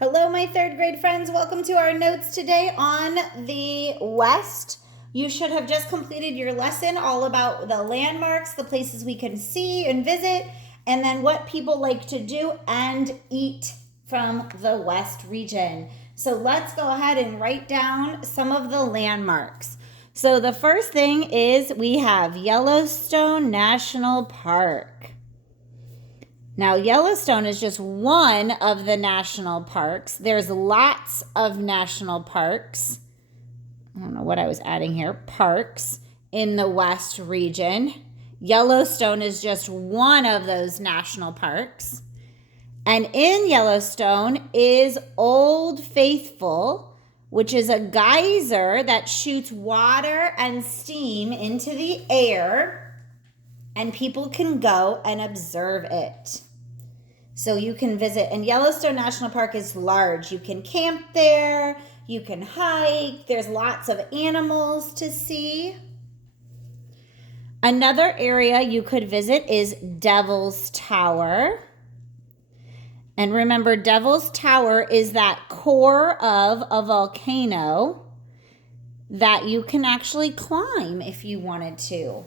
Hello, my third grade friends. Welcome to our notes today on the West. You should have just completed your lesson all about the landmarks, the places we can see and visit, and then what people like to do and eat from the West region. So let's go ahead and write down some of the landmarks. So the first thing is we have Yellowstone National Park. Now, Yellowstone is just one of the national parks. There's lots of national parks. I don't know what I was adding here. Parks in the West region. Yellowstone is just one of those national parks. And in Yellowstone is Old Faithful, which is a geyser that shoots water and steam into the air, and people can go and observe it. So you can visit, and Yellowstone National Park is large. You can camp there, you can hike, there's lots of animals to see. Another area you could visit is Devil's Tower. And remember, Devil's Tower is that core of a volcano that you can actually climb if you wanted to.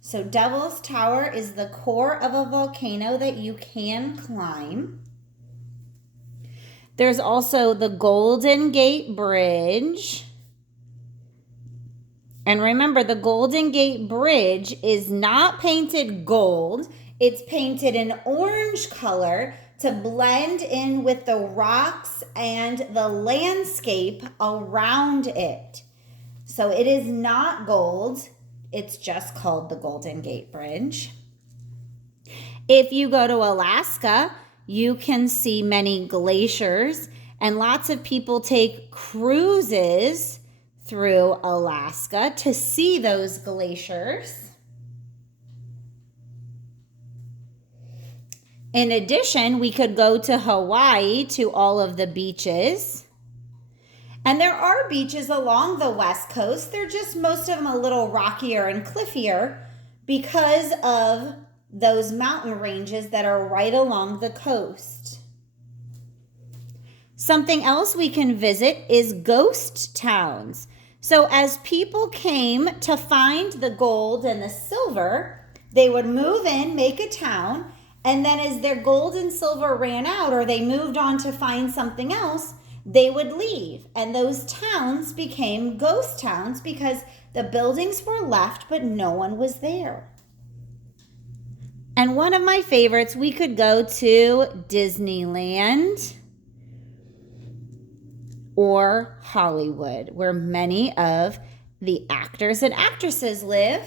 So Devil's Tower is the core of a volcano that you can climb. There's also the Golden Gate Bridge. And remember, the Golden Gate Bridge is not painted gold. It's painted an orange color to blend in with the rocks and the landscape around it. So it is not gold. It's just called the Golden Gate Bridge. If you go to Alaska, you can see many glaciers, and lots of people take cruises through Alaska to see those glaciers. In addition, we could go to Hawaii to all of the beaches. And there are beaches along the West Coast. They're just most of them a little rockier and cliffier because of those mountain ranges that are right along the coast. Something else we can visit is ghost towns. So as people came to find the gold and the silver, they would move in, make a town, and then as their gold and silver ran out or they moved on to find something else, they would leave, and those towns became ghost towns because the buildings were left, but no one was there. And one of my favorites, we could go to Disneyland or Hollywood, where many of the actors and actresses live,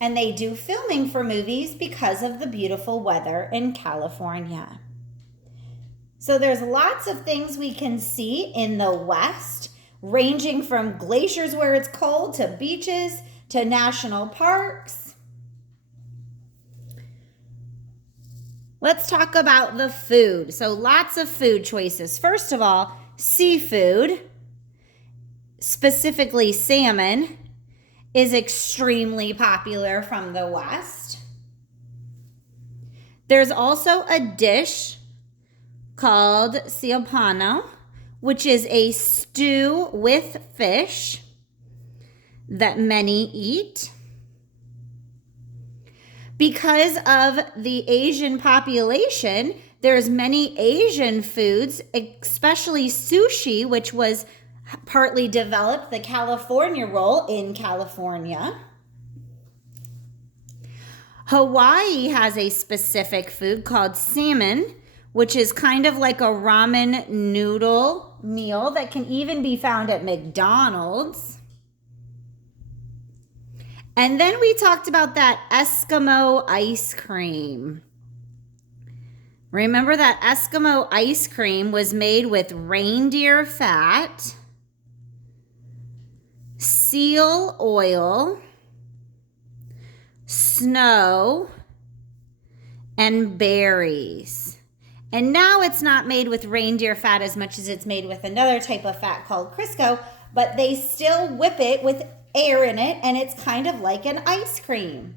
and they do filming for movies because of the beautiful weather in California. So there's lots of things we can see in the West, ranging from glaciers where it's cold to beaches to national parks. Let's talk about the food. So lots of food choices. First of all, seafood, specifically salmon, is extremely popular from the West. There's also a dish called silpano, which is a stew with fish that many eat. Because of the Asian population, there's many Asian foods, especially sushi, which was partly developed, the California roll in California. Hawaii has a specific food called salmon, which is kind of like a ramen noodle meal that can even be found at McDonald's. And then we talked about that Eskimo ice cream. Remember that Eskimo ice cream was made with reindeer fat, seal oil, snow, and berries. And now it's not made with reindeer fat as much as it's made with another type of fat called Crisco, but they still whip it with air in it, and it's kind of like an ice cream.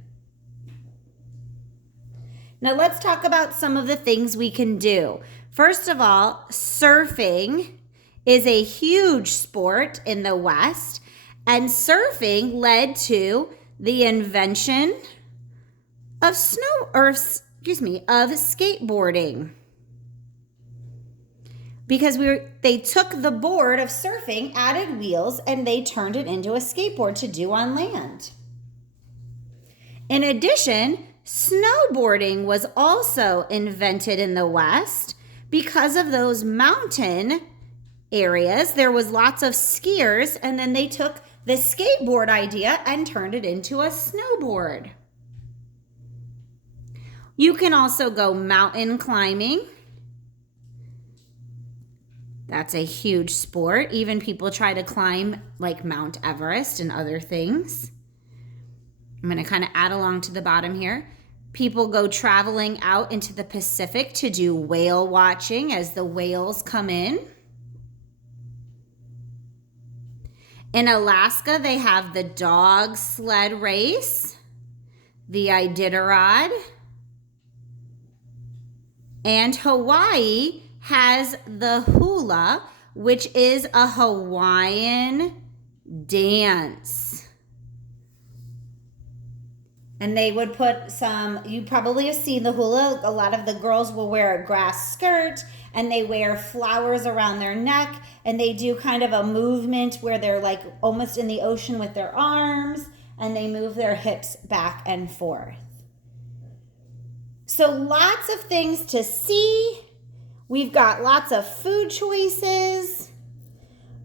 Now let's talk about some of the things we can do. First of all, surfing is a huge sport in the West, and surfing led to the invention of skateboarding. Because they took the board of surfing, added wheels, and they turned it into a skateboard to do on land. In addition, snowboarding was also invented in the West because of those mountain areas. There was lots of skiers, and then they took the skateboard idea and turned it into a snowboard. You can also go mountain climbing. That's a huge sport. Even people try to climb like Mount Everest and other things. I'm going to kind of add along to the bottom here. People go traveling out into the Pacific to do whale watching as the whales come in. In Alaska, they have the dog sled race, the Iditarod. And Hawaii has the hula, which is a Hawaiian dance. And they would put you probably have seen the hula. A lot of the girls will wear a grass skirt and they wear flowers around their neck, and they do kind of a movement where they're like almost in the ocean with their arms, and they move their hips back and forth. So lots of things to see. We've got lots of food choices.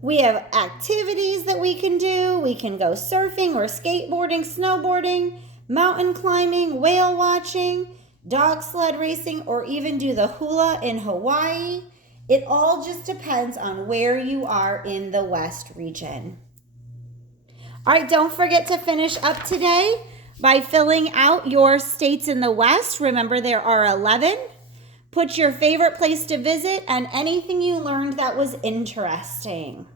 We have activities that we can do. We can go surfing or skateboarding, snowboarding, mountain climbing, whale watching, dog sled racing, or even do the hula in Hawaii. It all just depends on where you are in the West region. All right, don't forget to finish up today by filling out your states in the West. Remember, there are 11. Put your favorite place to visit and anything you learned that was interesting.